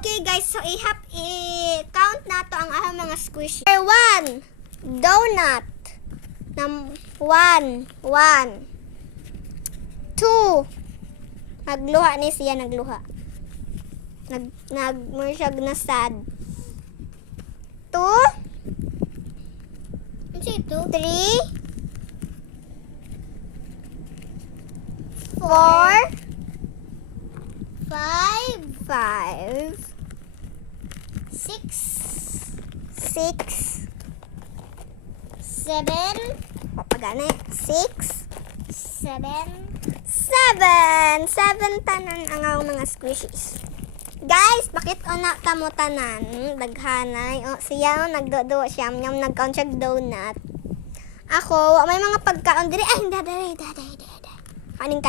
Okay guys, so i-count na to ang ahang mga squishy. Number 1, donut. 1. 2. Nagluha ni siya, nagluha. Nagmursyag na sad. 2. 3. 4. 5. 6. 7. Papagana. 6. 7 tanan ang mga squishies. Guys, bakit na tamo tanan? Daghanay. O, siya nagdodo siya. Nagkaon siya donut. Ako, may mga pagkaon diri. Ay, daday. Kaning